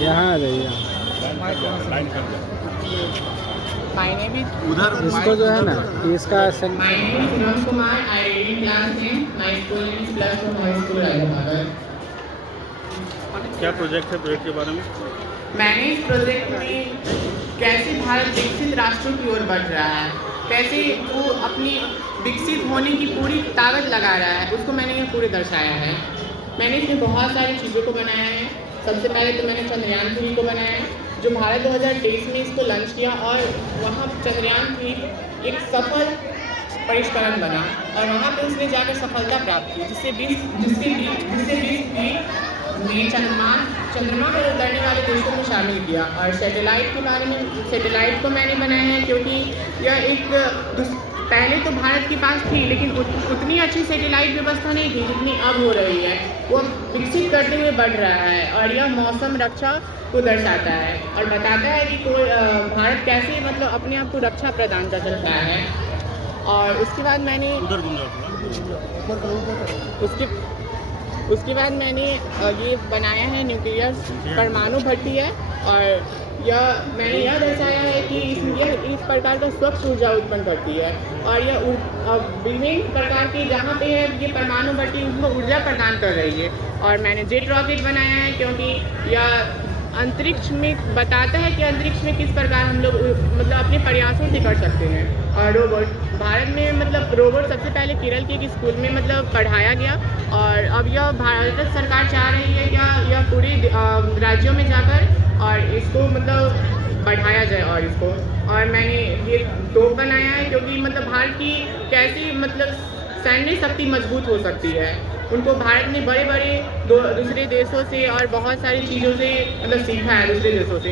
यहाँ आ जाइए। मायने भी इसको जो है ना इसका My name is Ram Kumar. I read in class 10. My school is plus one high school Hyderabad. क्या प्रोजेक्ट है, प्रोजेक्ट के बारे में? मैंने इस प्रोजेक्ट में कैसे भारत विकसित राष्ट्रों की ओर बढ़ रहा है, कैसे वो अपनी विकसित होने की पूरी ताकत लगा रहा है, उसको मैंने ये पूरे दर्शाया है। मैंने इसमें बहुत सारी चीज़ों को बनाया है। सबसे पहले तो मैंने चंद्रयान 3 को बनाया है, जो भारत 2023 में इसको लॉन्च किया और वहाँ चंद्रयान 3 एक सफल परिष्करण बना और वहाँ पे उसने जाकर सफलता प्राप्त की, जिससे 20 में चंद्रमा पर उतरने वाले देशों को शामिल किया। और सैटेलाइट के बारे में, सैटेलाइट को मैंने बनाया है क्योंकि यह एक पहले तो भारत के पास थी, लेकिन उतनी अच्छी सैटेलाइट व्यवस्था नहीं थी जितनी अब हो रही है। वो विकसित करते हुए बढ़ रहा है और यह मौसम रक्षा को दर्शाता है और बताता है कि भारत कैसे मतलब अपने आप को रक्षा प्रदान कर सकता है। और उसके बाद मैंने ये बनाया है न्यूक्लियर परमाणु भट्टी है और मैंने यह दर्शाया है कि यह इस प्रकार का स्वच्छ ऊर्जा उत्पन्न करती है और यह विभिन्न प्रकार की जहाँ पे है ये परमाणु भट्टी उसको ऊर्जा प्रदान कर रही है। और मैंने जेट रॉकेट बनाया है क्योंकि यह अंतरिक्ष में बताता है कि अंतरिक्ष में किस प्रकार हम लोग मतलब अपने प्रयासों से कर सकते हैं। और रोबोट भारत में मतलब रोबोट सबसे पहले केरल के एक स्कूल में मतलब पढ़ाया गया और अब यह भारत सरकार चाह रही है कि यह पूरे राज्यों में जाकर और इसको मतलब बढ़ाया जाए और इसको। और मैंने ये तोप बनाया है क्योंकि मतलब भारत की कैसी मतलब सैन्य शक्ति मजबूत हो सकती है। उनको भारत ने बड़े बड़े दूसरे देशों से और बहुत सारी चीज़ों से मतलब सीखा है दूसरे देशों से।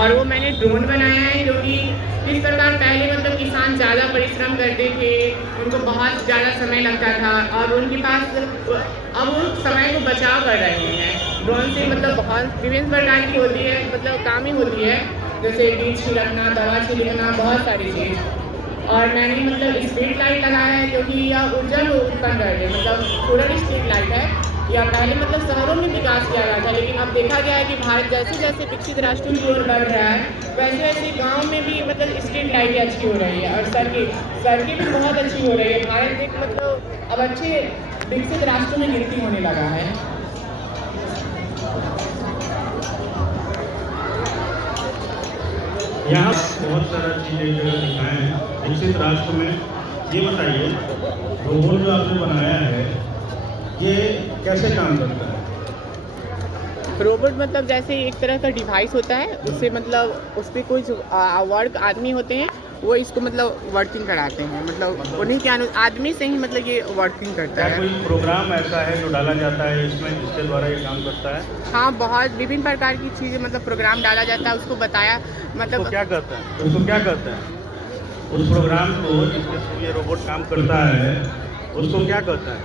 और वो मैंने ड्रोन बनाया है जो कि इस प्रकार पहले मतलब किसान ज़्यादा परिश्रम करते थे, उनको बहुत ज़्यादा समय लगता था और उनके पास अब वो समय को बचाव कर रहे हैं। ड्रोन से मतलब बहुत विभिन्न प्रकार की होती है मतलब काम ही होती है, जैसे बीज छिड़कना, दवा छिड़कना, बहुत सारी चीज़। और मैंने मतलब स्ट्रीट लाइट लगाया है क्योंकि यह ऊर्जा को उत्पन्न कर रही है, मतलब सोलर स्ट्रीट लाइट है। या पहले मतलब शहरों में विकास किया गया था, लेकिन अब देखा गया है कि भारत जैसे जैसे विकसित राष्ट्रों की ओर बढ़ रहा है वैसे वैसे गांव में भी मतलब स्ट्रीट लाइटें अच्छी हो रही है और सड़कें भी बहुत अच्छी हो रही है। भारत एक मतलब अब अच्छे विकसित राष्ट्रों में गिनती होने लगा है। यहाँ बहुत सारा चीज़ें जो दिखाए हैं विकसित राष्ट्र में। ये बताइए रोबोट जो आपने बनाया है ये कैसे काम करता है? रोबोट मतलब जैसे एक तरह का डिवाइस होता है, उससे मतलब उस पर कुछ वर्क आदमी होते हैं वो इसको मतलब वर्किंग कराते हैं, मतलब उन्हीं के आदमी से ही मतलब ये वर्किंग करता है। कोई प्रोग्राम ऐसा है जो डाला जाता है इसमें जिसके द्वारा ये काम करता है? हाँ, बहुत विभिन्न प्रकार की चीज़ें मतलब प्रोग्राम डाला जाता है, उसको बताया मतलब क्या कहता है उसको क्या कहते हैं उस प्रोग्राम को जिसके थ्रू ये रोबोट काम करता है उसको क्या कहता है?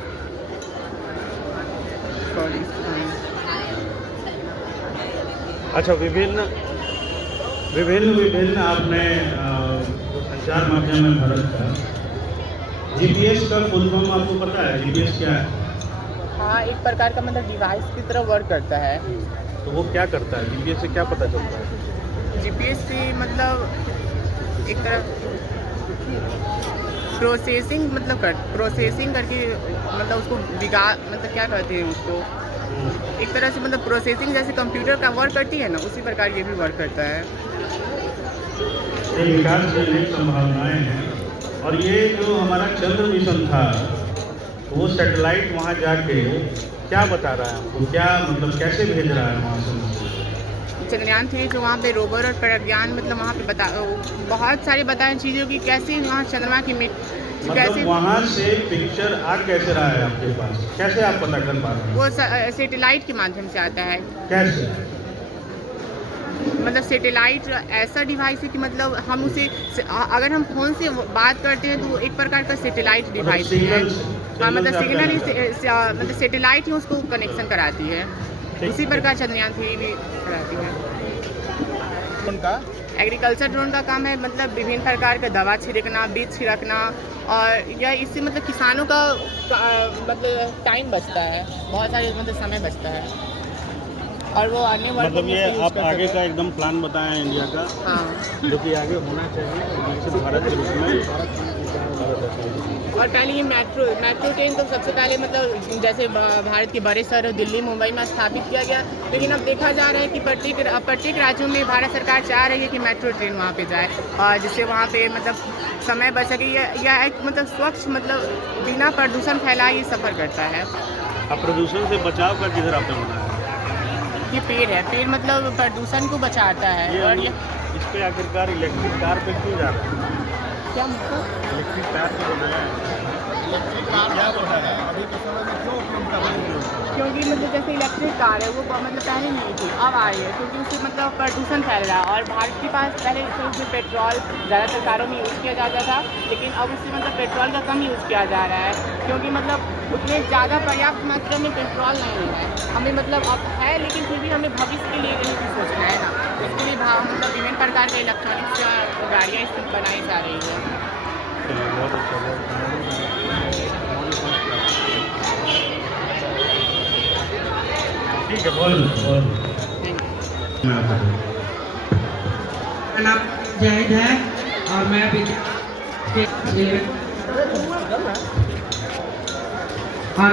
अच्छा, विभिन्न आपने जो संचार माध्यम है भारत का, जीपीएस का फुल फॉर्म आपको पता है? जीपीएस क्या है? हाँ, एक प्रकार का मतलब डिवाइस की तरह वर्क करता है। तो वो क्या करता है? जीपीएस से क्या पता चलता है? जीपीएस से मतलब एक तरह प्रोसेसिंग करके मतलब उसको मतलब क्या कहते हैं उसको, एक तरह से मतलब प्रोसेसिंग जैसे कंप्यूटर का वर्क करती है ना, उसी प्रकार ये भी वर्क करता है। ये विकास की अनेक संभावनाएं हैं। और ये जो हमारा चंद्र मिशन था वो सैटेलाइट वहाँ जाके क्या बता रहा है हमको, क्या मतलब कैसे भेज रहा है वहाँ से? चंद्रयान 3 जो वहाँ पे रोवर और प्रज्ञान मतलब वहाँ पे बहुत सारी बताए चीज़ों की कैसे वहाँ चंद्रमा की कैसे वहाँ से पिक्चर आ कैसे रहा है आपके पास, कैसे आप पता कर पा रहे हैं? वो सैटेलाइट के माध्यम से आता है। कैसे? मतलब सैटेलाइट ऐसा डिवाइस है कि मतलब हम उसे अगर हम फ़ोन से बात करते हैं तो वो एक प्रकार का सैटेलाइट डिवाइस है। मतलब सिग्नल ही मतलब सैटेलाइट ही उसको कनेक्शन कराती है। उसी प्रकार चंद्रयान 3 भी कराती है। उनका एग्रीकल्चर ड्रोन का काम है मतलब विभिन्न प्रकार का दवा छिड़कना, बीज छिड़कना और यह इससे मतलब किसानों का मतलब टाइम बचता है, बहुत सारे मतलब समय बचता है और वो आने वाले मतलब ये आप आगे का एकदम प्लान बताएं इंडिया का, हाँ। जो कि आगे होना चाहिए विकसित भारत के रूप में। और पहले ये मेट्रो ट्रेन तो सबसे पहले मतलब जैसे भारत के बड़े शहर दिल्ली मुंबई में स्थापित किया गया, लेकिन अब देखा जा रहा है कि प्रत्येक राज्यों में भारत सरकार चाह रही है कि मेट्रो ट्रेन वहाँ पे जाए और जिससे वहाँ पे मतलब समय बच सके। यह एक मतलब स्वच्छ मतलब बिना प्रदूषण फैलाए ये सफ़र करता है। अब प्रदूषण से बचाव का किधर आपने बनाया है? ये पेड़ है, पेड़ मतलब प्रदूषण को बचाता है। और ये इस पे आखिरकार इलेक्ट्रिक कार पे क्यों जा रहा है? क्या मतलब इलेक्ट्रिक कार पे बनाया है, इलेक्ट्रिक कार क्या बनाया है? अभी के समय में क्यों उपयोग कर रहे हैं? क्योंकि मतलब जैसे इलेक्ट्रिक कार है वो मतलब पहले नहीं थी, अब आ रही है क्योंकि उससे मतलब प्रदूषण फैल रहा है। और भारत के पास पहले तो उसमें पेट्रोल ज़्यादातर कारों में यूज़ किया जाता था, लेकिन अब उससे मतलब पेट्रोल का कम यूज़ किया जा रहा है क्योंकि मतलब उतने ज़्यादा पर्याप्त मात्रा में पेट्रोल नहीं है हमें, मतलब अब है लेकिन फिर भी हमें भविष्य के लिए नहीं सोचना है ना। इसके लिए मतलब विभिन्न प्रकार के इलेक्ट्रॉनिक्स गाड़ियाँ इसमें बनाई जा रही है। चलिए, बहुत अच्छा, ठीक है, बहुत नाम जाहिद है और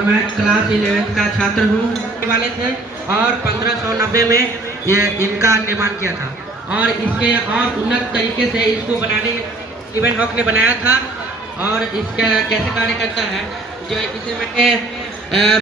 मैं क्लास 11 का छात्र हूँ। वाले थे और 1590 में ये इनका निर्माण किया था और इसके और उन्नत तरीके से इसको बनाने स्टीफन हॉक ने बनाया था। और इसका कैसे कार्य करता है जो इसे मैंने